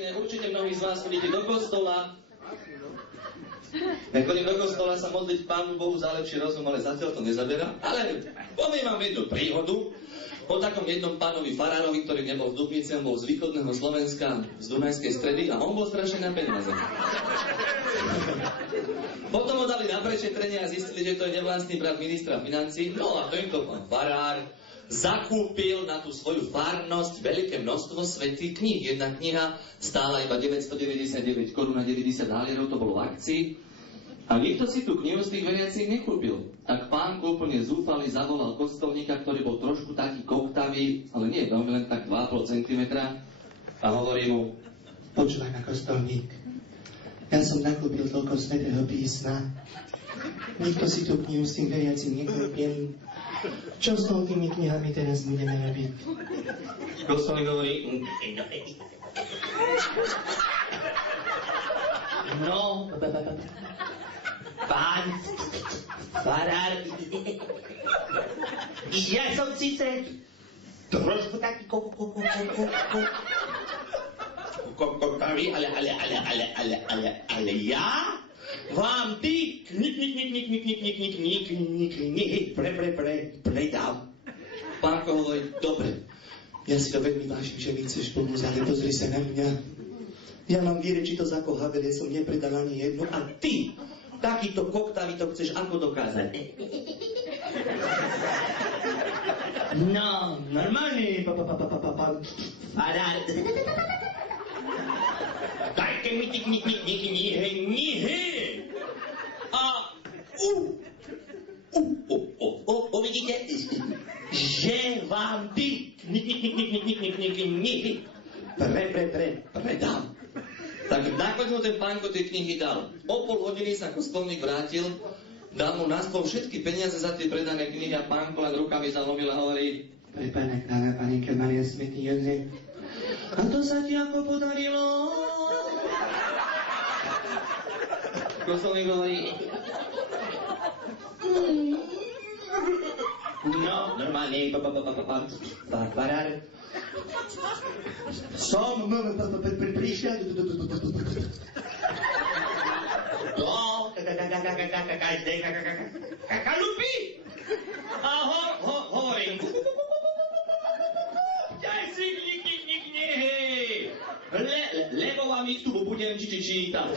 rodine, určite mnohí z vás chodíte do kostola. Ja chodím do kostola sa modliť Pánu Bohu za lepší rozum, ale zatiaľ to nezaberá. Ale poviem vám jednu príhodu o takom jednom pánovi farárovi, ktorý nebol v Dubnici, on bol z východného Slovenska, z Dunajskej Stredy a on bol strašne na peniaze. Potom ho dali na prešetrenie a zistili, že to je nevlastný brat ministra financí. No a tento pán farár zakúpil na tú svoju farnosť veľké množstvo svätých kníh. Jedna kniha stála iba 999 korún a 90 halierov, to bolo v akcii. A nikto si tú knihu z tých veriacich nekúpil. Tak pán úplne zúfalý zavolal kostolníka, ktorý bol trošku taký koktavý, ale nie veľmi, len tak 2,5 cm. A hovorí mu: Počúvaj ma, kostolník. Ja som nakúpil toľko svätého písma. Nikto si tú knihu s tým veriacim nekúpil. Čo s tými knihami teraz budeme robiť? Kostolník hovorí: No, pán farár, ja som síce trošku taký koktavý, ale ja vám ty knihy predám. Pánko hovorí: Dobre, Ja si to veľmi vážim, že mi chceš pomôcť, ale pozri sa na mňa. Ja mám vyrečito za kohabel, ja som nepredal ani jednu. a ty, takýto koktavý, to chceš ako dokázať? No, normálne, pán farár. Dajte mi tie knihy. A uvidíte, že vám ty knihy predám. Tak nakoniec mu ten pánko tie knihy dal. O pol hodiny sa kostolník vrátil, dal mu na stôl všetky peniaze za tie predané knihy a pánko len rukami zalomil a hovorí: Pre Pána kráľa, Panenka Mária, svätý Jozef. A to sa ti ako podarilo? Kostolník hovorí: No, normálne, pán farár. Som prišiel kakalupy a hovorím: Daj si knihy, lebo vám ich tu budem čítať.